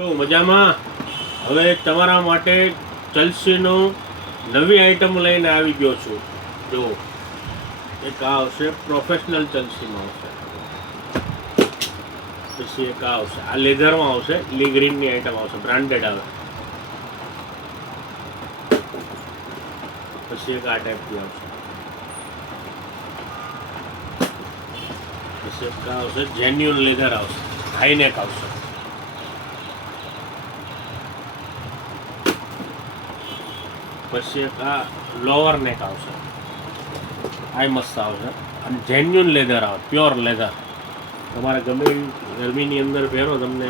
તો મજામાં. હવે તમારા માટે ચલ્સીનો નવી આઈટમ લઈને આવી ગયો છું. જો એક આ આવશે, પ્રોફેશનલ ચલ્સીમાં આવશે. પછી એક આ આવશે, આ લેધરમાં આવશે, લી ગ્રીનની આઈટમ આવશે, બ્રાન્ડેડ આવે. પછી એક આ ટાઈપની આવશે. પછી એક આ આવશે, જેન્યુઅન લેધર આવશે, હાઈનેક આવશે. પછી એક આ લોવર નેક આવશે, આ મસ્ત આવશે. અને જેન્યુઅન લેધર આવે, પ્યોર લેધર. તમારે ગમે ગરમીની અંદર પહેરો, તમને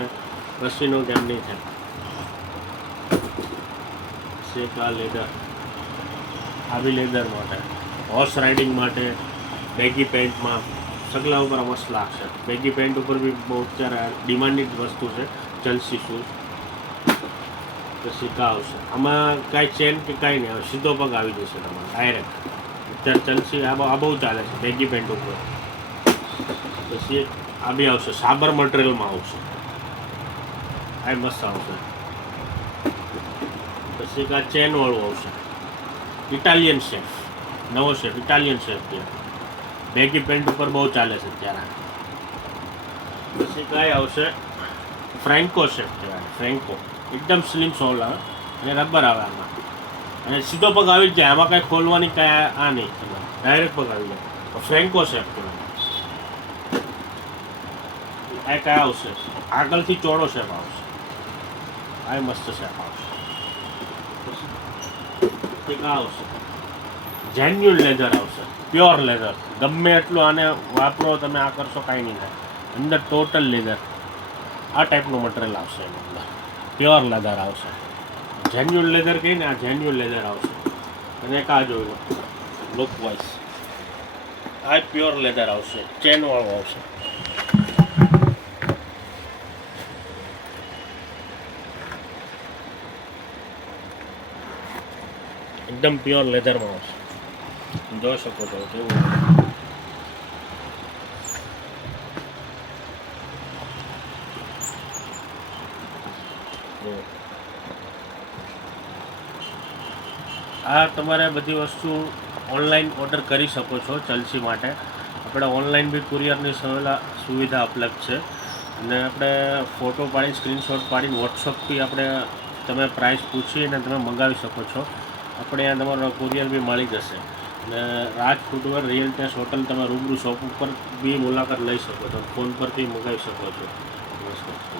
પસીનો કેમ નહીં થાય. પછી એક આ લેધર, આ બી લેધર માટે, હોર્સ રાઇડિંગ માટે, બેગી પેન્ટમાં સગલા ઉપર મસ્ત લાગશે. બેગી પેન્ટ ઉપર બી બહુ અત્યારે ડિમાન્ડિંગ વસ્તુ છે ચલ્સી શૂઝ. પછી કા આવશે, આમાં કાંઈ ચેન કે કાંઈ નહીં આવે, સીધો પગ આવી જશે તમારે ડાયરેક્ટ. અત્યારે ચલ્સી આ બહુ ચાલે છે બેગી પેન્ટ ઉપર. પછી આ બી આવશે, સાબર મટીરિયલમાં આવશે, આ મસ્ત આવશે. પછી આ ચેનવાળું આવશે, ઇટાલિયન શેફ, નવો શેફ, ઇટાલિયન શેફ છે. બેગી પેન્ટ ઉપર બહુ ચાલે છે અત્યારે. પછી કાંઈ આવશે, ફ્રેન્કો શેફ કહેવાય, ફ્રેન્કો. એકદમ સ્લિમ સોલ આવે અને રબર આવે આમાં, અને સીધો પગ આવી જ જાય. આમાં કાંઈ ખોલવાની કાંઈ આ નહીં, ડાયરેક્ટ પગ આવી જાય. ફ્રેન્કો શેફ કહેવાય. આ કાંઈ આવશે, આગળથી ચોડો શેપ આવશે, આ મસ્ત શેપ આવશે. પછી આ આવશે, જેન્યુઅન લેધર આવશે, પ્યોર લેધર. ગમે એટલું આને વાપરો તમે, આ કરશો કાંઈ નહીં થાય. અંદર ટોટલ લેધર, આ ટાઈપનું મટીરિયલ આવશે એની અંદર. પ્યોર લેધર આવશે, જેન્યુઅન લેધર કહીને આ જેન્યુઅન લેધર આવશે. અને એક આ જોઈ લો, લુક વાઇઝ આ પ્યોર લેધર આવશે, ચેનવાળું આવશે. એકદમ પ્યોર લેધરમાં આવશે, જોઈ શકો છો કેવું. આ તમારે બધી વસ્તુ ઓનલાઈન ઓર્ડર કરી શકો છો ચલ્સી માટે. આપણે ઓનલાઈન બી કુરિયરની સુવિધા ઉપલબ્ધ છે. અને આપણે ફોટો પાડીને, સ્ક્રીનશોટ પાડીને વોટ્સઅપથી આપણે તમે પ્રાઇસ પૂછીને તમે મંગાવી શકો છો. આપણે અહીંયા તમારો કુરિયર બી મળી જશે. અને રાજ ફૂટવેર રિયલ ટેસ્ટ હોટલ તમે રૂબરૂ શોપ ઉપર બી મુલાકાત લઈ શકો છો, ફોન પરથી મંગાવી શકો છો. નમસ્કાર.